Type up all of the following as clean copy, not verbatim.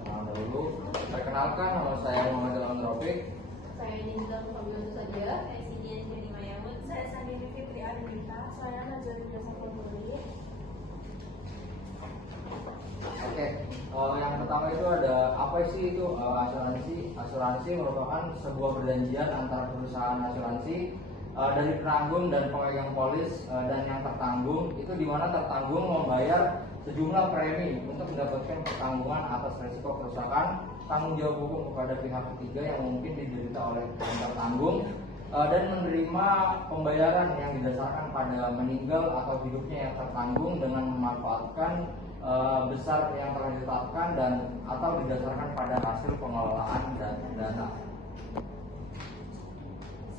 perkenalan dahulu. Perkenalkan, nama saya Muhammad Ilham Taufik. Saya Dinda Fabio saja. Saya Sidian Jadi Mayamut. Saya Sandini Fitri Adinita. Saya Najwa Jasa Pembeli. Oke, yang pertama itu ada apa sih itu asuransi? Asuransi merupakan sebuah perjanjian antara perusahaan asuransi dari penanggung dan pemegang polis dan yang tertanggung itu di mana tertanggung membayar sejumlah premi untuk mendapatkan pertanggungan atas risiko kerusakan, tanggung jawab hukum kepada pihak ketiga yang mungkin diderita oleh yang tertanggung, dan menerima pembayaran yang didasarkan pada meninggal atau hidupnya yang tertanggung dengan memanfaatkan besar yang telah ditetapkan dan atau didasarkan pada hasil pengelolaan dan dana.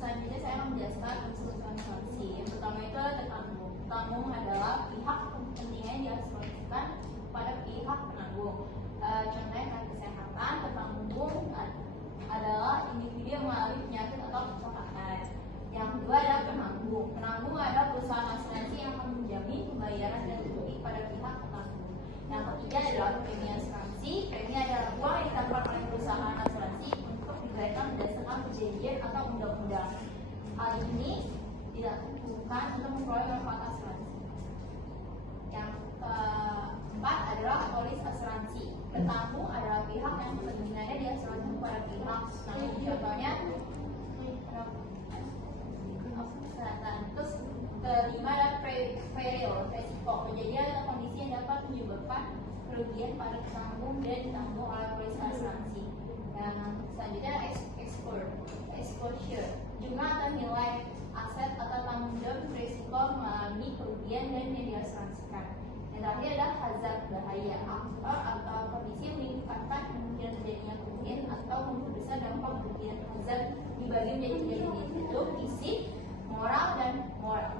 Selanjutnya saya akan menjelaskan unsur asuransi. Yang pertama itu adalah tertanggung. Tertanggung adalah pihak kepentingan yang diasuransikan pada pihak penanggung. Contohnya karena kesehatan, tertanggung adalah individu yang mengalami penyakit atau kecelakaan. Yang kedua adalah penanggung. Penanggung adalah perusahaan asuransi yang akan menjamin pembayaran dan rugi pada pihak penanggung. Yang ketiga adalah premi asuransi. Premi adalah uang yang ditabur oleh perusahaan asuransi untuk dibayarkan berdasarkan perjanjian atau undang-undang. Hal ini dilakukan untuk memperoleh manfaat asuransi. Yang keempat adalah polis asuransi. Penanggung adalah pihak yang kepentingannya diasuransi kepada pihak penanggung. Contohnya kesehatan. Terus kelima adalah peril, resiko. Kejadian atau kondisi yang dapat menyebabkan kerugian pada penanggung dan ditanggung oleh polis asuransi. Dan selanjutnya exposure, jumlah atau nilai aset atau tanggung jawab risiko mengalami kerugian dan yang diasuransikan. Yang terakhir adalah hazard, bahaya, faktor atau kondisi yang meningkatkan kemungkinan terjadinya kerugian atau memperbesar dampak kerugian. Hazard dibagi menjadi tiga jenis, yaitu fisik, moral, dan moral.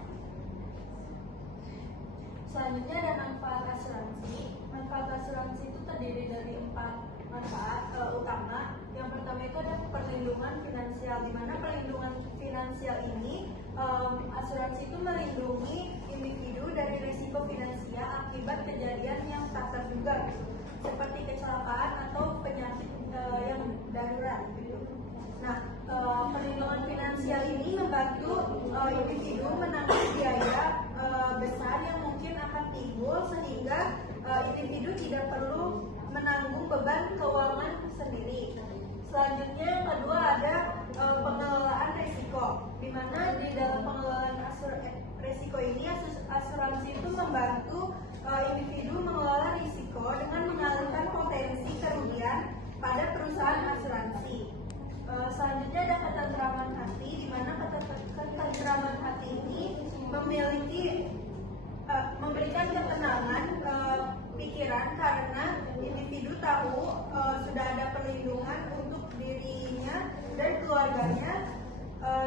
Selanjutnya ada manfaat asuransi. Manfaat asuransi itu terdiri dari 4 manfaat utama. Yang pertama itu ada perlindungan finansial, di mana perlindungan finansial ini asuransi itu melindungi individu dari risiko finansial akibat kejadian yang tak terduga, seperti kecelakaan atau penyakit yang darurat. Nah, perlindungan finansial ini membantu individu menanggung biaya besar yang mungkin akan timbul sehingga individu tidak perlu menanggung beban keuangan sendiri. Selanjutnya yang kedua ada pengelolaan risiko, di mana di dalam pengelolaan risiko ini asuransi itu membantu individu mengelola risiko dengan mengalihkan potensi kerugian pada perusahaan asuransi. Selanjutnya ada ketentraman hati, di mana ketentraman hati ini memberikan ketenangan pikiran karena individu tahu sudah ada perlindungan untuk dirinya dan keluarganya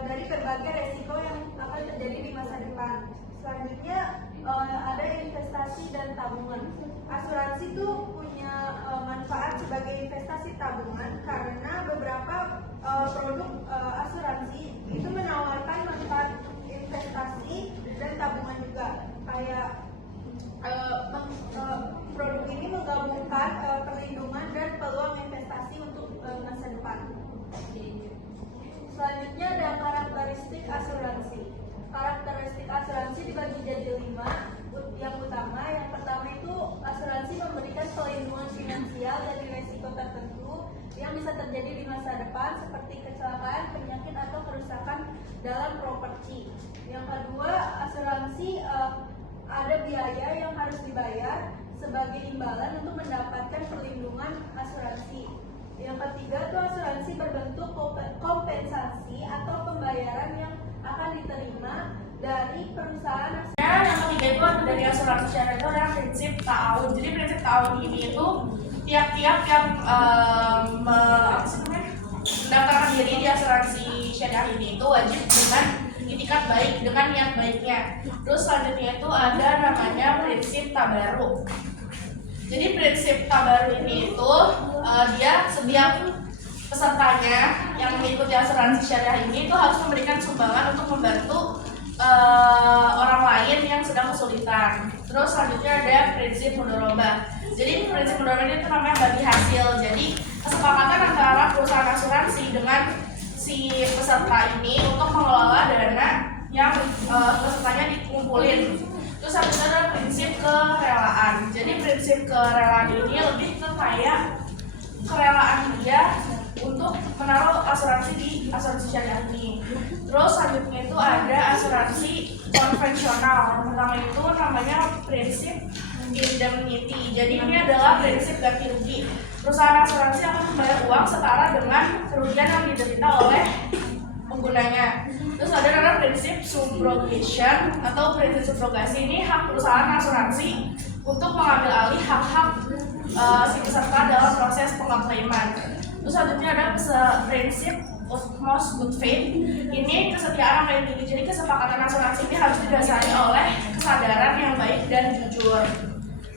dari berbagai resiko yang akan terjadi di masa depan. Selanjutnya ada investasi dan tabungan. Asuransi itu punya manfaat sebagai investasi tabungan karena beberapa produk asuransi itu menawarkan manfaat investasi dan tabungan juga. Kayak produk ini menggabungkan perlindungan dan peluang investasi untuk masa depan. Selanjutnya ada karakteristik asuransi. Karakteristik asuransi dibagi jadi 5 yang utama. Yang pertama itu asuransi memberikan perlindungan finansial dari risiko tertentu yang bisa terjadi di masa depan seperti kecelakaan, penyakit atau kerusakan dalam properti. Yang kedua, asuransi ada biaya yang harus dibayar sebagai imbalan untuk mendapatkan perlindungan asuransi. Yang ketiga itu asuransi berbentuk kompensasi atau pembayaran yang akan diterima dari perusahaan. Yang ketiga itu dari asuransi syariah itu adalah prinsip ta'awun. Jadi prinsip ta'awun ini itu tiap-tiap yang mendaftarkan diri di asuransi syariah ini itu wajib dengan itikat baik, dengan niat baiknya. Terus selanjutnya itu ada namanya prinsip tabaruk. Jadi prinsip tabaruk ini itu dia setiap pesertanya yang mengikuti asuransi syariah ini itu harus memberikan sumbangan untuk membantu orang lain yang sedang kesulitan. Terus selanjutnya ada prinsip mudharabah. Jadi prinsip mendorong itu namanya bagi hasil. Jadi kesepakatan antara perusahaan asuransi dengan si peserta ini untuk mengelola dana yang pesertanya dikumpulin. Terus satu adalah prinsip kerelaan. Jadi prinsip kerelaan ini lebih ke kayak kerelaan dia untuk menaruh asuransi di asuransi syariah ini. Terus selanjutnya itu ada asuransi konvensional. Yang pertama itu namanya prinsip indemnity. Jadi ini adalah prinsip ganti rugi. Perusahaan asuransi akan membayar uang setara dengan kerugian yang diderita oleh penggunanya. Terus ada namanya prinsip subrogation atau prinsip subrogasi. Ini hak perusahaan asuransi untuk mengambil alih hak-hak si peserta dalam proses pengeklaiman. Terus selanjutnya ada prinsip utmost good faith. Ini kesetiaan yang paling tinggi. Jadi kesepakatan asuransi ini harus didasari oleh kesadaran yang baik dan jujur.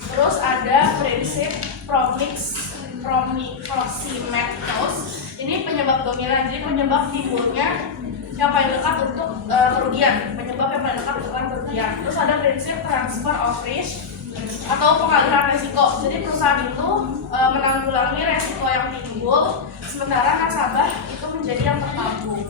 Terus ada prinsip proximate cause. Ini penyebab dominan. Jadi penyebab timbulnya yang paling dekat untuk kerugian. Penyebab yang paling dekat dengan kerugian. Terus ada prinsip transfer of risk atau pengalihan resiko. Jadi perusahaan itu menanggulangi resiko yang timbul, sementara nasabah itu menjadi yang tertanggung.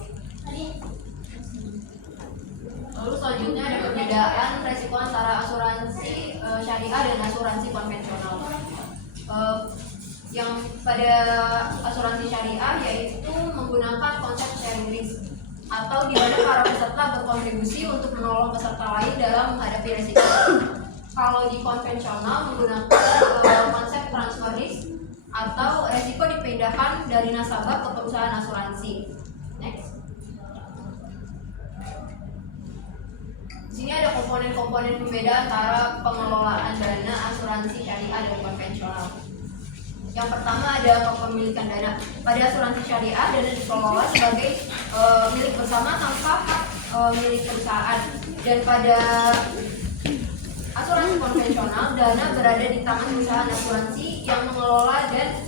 Lalu selanjutnya ada perbedaan resiko antara asuransi syariah dan asuransi konvensional. Yang pada asuransi syariah yaitu menggunakan konsep sharing risk, atau di mana para peserta berkontribusi untuk menolong peserta lain dalam menghadapi resiko. Kalau di konvensional menggunakan konsep transfer risk atau resiko dipindahkan dari nasabah ke perusahaan asuransi. Next. Di sini ada komponen-komponen pembeda antara pengelolaan dana asuransi syariah dan konvensional. Yang pertama ada kepemilikan dana. Pada asuransi syariah, dana dikelola sebagai milik bersama tanpa hak milik perusahaan. Dan pada asuransi konvensional, dana berada di tangan perusahaan asuransi yang mengelola dan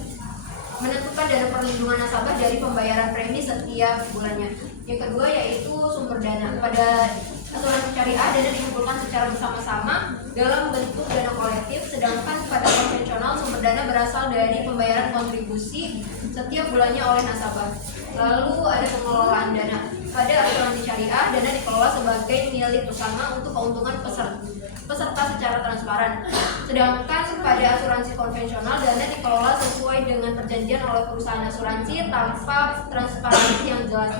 menentukan dana perlindungan nasabah dari pembayaran premi setiap bulannya. Yang kedua yaitu sumber dana. Pada asuransi syariah, dana dikumpulkan secara bersama-sama dalam bentuk dana kolektif, sedangkan pada konvensional sumber dana berasal dari pembayaran kontribusi setiap bulannya oleh nasabah. Lalu ada pengelolaan dana. Pada asuransi syariah, dana dikelola sebagai milik bersama untuk keuntungan peserta secara transparan. Sedangkan pada asuransi konvensional, dana dikelola sesuai dengan perjanjian oleh perusahaan asuransi tanpa transparansi yang jelas.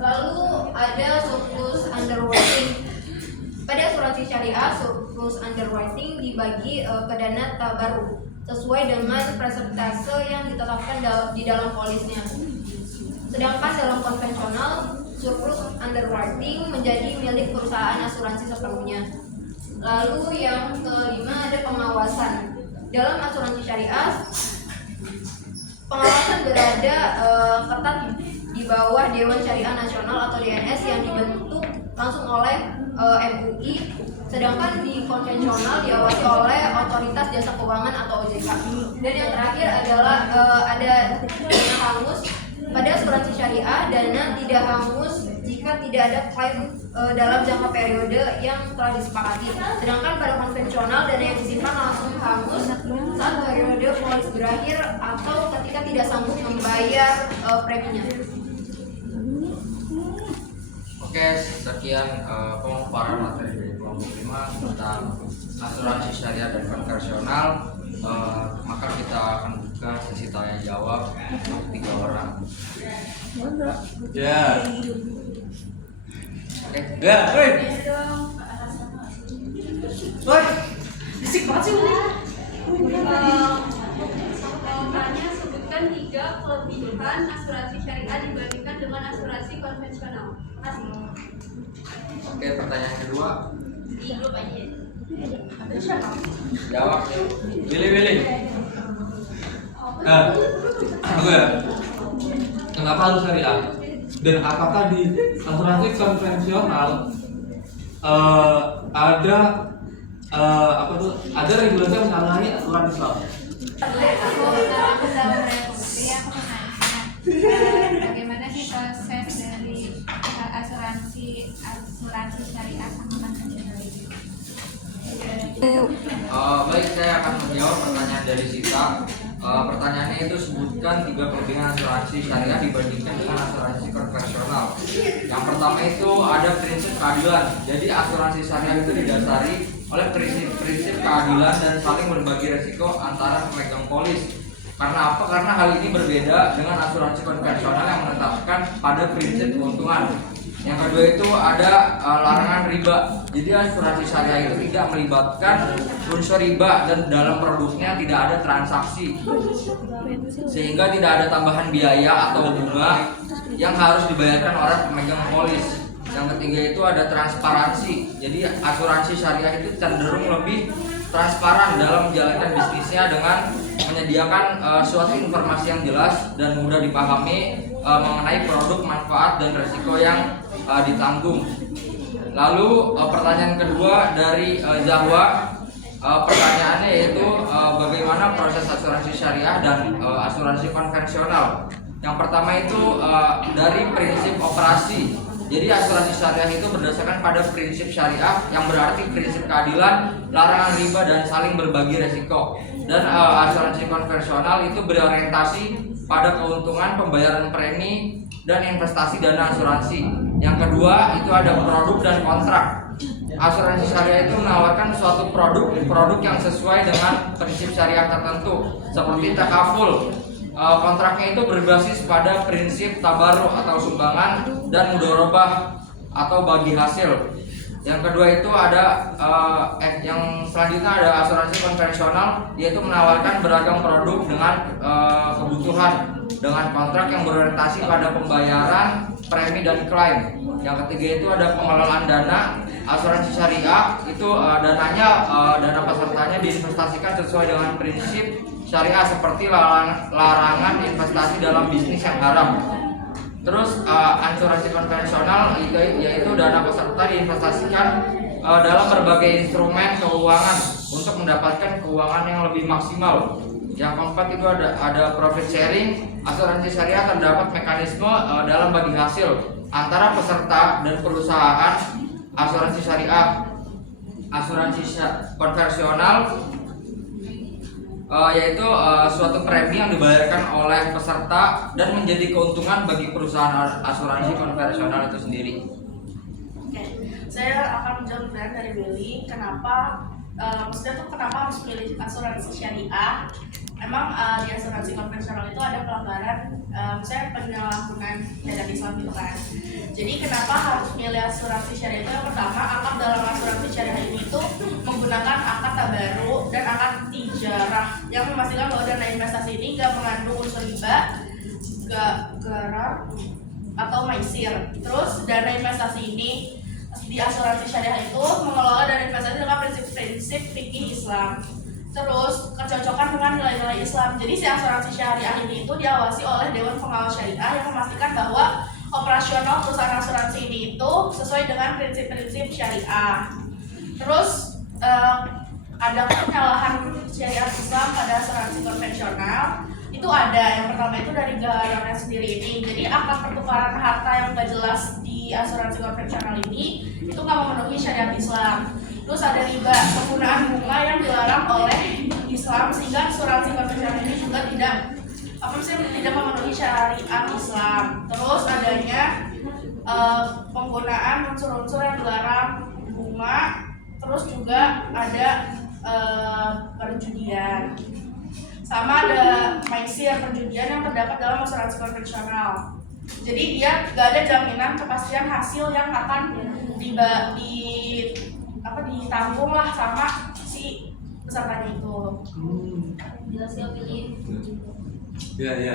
Lalu ada surplus underwriting. Pada asuransi syariah, surplus underwriting dibagi ke dana tabarruk sesuai dengan persentase yang ditetapkan di dalam polisnya. Sedangkan dalam konvensional, surplus underwriting menjadi milik perusahaan asuransi sepenuhnya. Lalu yang kelima ada pengawasan. Dalam asuransi syariah, pengawasan berada ketat di bawah Dewan Syariah Nasional atau DNS yang dibentuk langsung oleh MUI, sedangkan di konvensional diawasi oleh Otoritas Jasa Keuangan atau OJK. Dan yang terakhir adalah ada dana hangus. Pada asuransi syariah, dana tidak hangus jika tidak ada klaim dalam jangka periode yang telah disepakati. Sedangkan pada konvensional, dana yang disimpan langsung hangus saat periode polis berakhir atau ketika tidak sanggup membayar preminya. Oke, sekian pemaparan materi dari kelompok 5 tentang asuransi syariah dan konvensional. Maka kita akan buka sesi tanya jawab untuk 3 orang. Ya. Enggak, woi. Woi. Bisik banget sih. Jawabannya sebutkan 3 kelebihan asuransi syariah dibandingkan dengan asuransi konvensional. Oke, pertanyaan kedua. Di grup aja. Jawab. Pilih. Kenapa harus syariah? Dan apakah di asuransi konvensional ada regulasi yang menangani aturan Islam? Bagaimana sih proses dari asuransi syariah sama konvensional itu? Baik, saya akan menjawab pertanyaan dari Sita. Pertanyaannya itu sebutkan 3 kelebihan asuransi syariah dibandingkan dengan asuransi konvensional. Yang pertama itu ada prinsip keadilan. Jadi asuransi syariah itu didasari oleh prinsip keadilan dan saling berbagi resiko antara pemegang polis. Karena apa? Karena hal ini berbeda dengan asuransi konvensional yang menetapkan pada prinsip keuntungan. Yang kedua itu ada larangan riba. Jadi asuransi syariah itu tidak melibatkan unsur riba dan dalam produknya tidak ada transaksi, sehingga tidak ada tambahan biaya atau bunga yang harus dibayarkan oleh pemegang polis. Yang ketiga itu ada transparansi. Jadi asuransi syariah itu cenderung lebih transparan dalam menjalankan bisnisnya dengan menyediakan suatu informasi yang jelas dan mudah dipahami mengenai produk, manfaat, dan risiko yang ditanggung. Lalu pertanyaan kedua dari Zahwa, pertanyaannya yaitu bagaimana proses asuransi syariah dan asuransi konvensional. Yang pertama itu dari prinsip operasi. Jadi asuransi syariah itu berdasarkan pada prinsip syariah yang berarti prinsip keadilan, larangan riba, dan saling berbagi resiko. Dan asuransi konvensional itu berorientasi pada keuntungan, pembayaran premi, dan investasi dana asuransi. Yang kedua itu ada produk dan kontrak. Asuransi syariah itu menawarkan suatu produk yang sesuai dengan prinsip syariah tertentu seperti takaful. Kontraknya itu berbasis pada prinsip tabarruk atau sumbangan dan mudharabah atau bagi hasil. Yang kedua itu ada yang selanjutnya ada asuransi konvensional, yaitu menawarkan beragam produk dengan kebutuhan dengan kontrak yang berorientasi pada pembayaran, premi, dan klaim. Yang ketiga itu ada pengelolaan dana. Asuransi syariah itu dana pesertanya diinvestasikan sesuai dengan prinsip syariah seperti larangan investasi dalam bisnis yang haram. Terus asuransi konvensional yaitu dana peserta diinvestasikan dalam berbagai instrumen keuangan untuk mendapatkan keuangan yang lebih maksimal. Yang keempat itu ada profit sharing. Asuransi syariah terdapat mekanisme dalam bagi hasil antara peserta dan perusahaan. Asuransi syariah, asuransi konvensional yaitu suatu premi yang dibayarkan oleh peserta dan menjadi keuntungan bagi perusahaan asuransi konvensional itu sendiri. Oke, saya akan menjawab pertanyaan dari Willy. Kenapa harus pilih asuransi syariah? Emang di asuransi konvensional itu ada pelanggaran, misalnya penyalahgunaan syariat Islam gitu kan. Jadi kenapa harus pilih asuransi syariah itu? Yang pertama, akad dalam asuransi syariah ini itu menggunakan akad tabarruk dan akad tijarah yang memastikan bahwa dana investasi ini nggak mengandung unsur riba, nggak gharar atau maisir. Terus dana investasi ini di asuransi syariah itu mengelola dana investasi dengan prinsip-prinsip fikih Islam. Terus kecocokan dengan nilai-nilai Islam. Jadi si asuransi syariah ini itu diawasi oleh Dewan Pengawas Syariah yang memastikan bahwa operasional perusahaan asuransi ini itu sesuai dengan prinsip-prinsip syariah. Terus ada penyalahan syariat Islam pada asuransi konvensional itu ada. Yang pertama itu dari garangnya sendiri ini. Jadi akad pertukaran harta yang gak jelas di asuransi konvensional ini itu nggak memenuhi syariat Islam. Terus ada riba, penggunaan bunga yang dilarang oleh Islam, sehingga asuransi konvensional ini juga tidak memenuhi syariat Islam. Terus adanya penggunaan unsur-unsur yang dilarang bunga. Terus juga ada perjudian. Sama ada maisir, perjudian yang terdapat dalam asuransi konvensional. Jadi dia nggak ada jaminan kepastian hasil yang akan ditanggung lah sama si pesertanya itu. Jelas ya, pilih. Iya.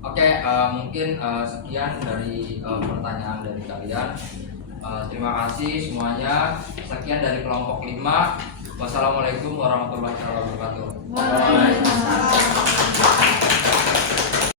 Oke, mungkin sekian dari pertanyaan dari kalian. Terima kasih semuanya. Sekian dari kelompok 5. Wassalamualaikum warahmatullahi wabarakatuh. Waalaikumsalam.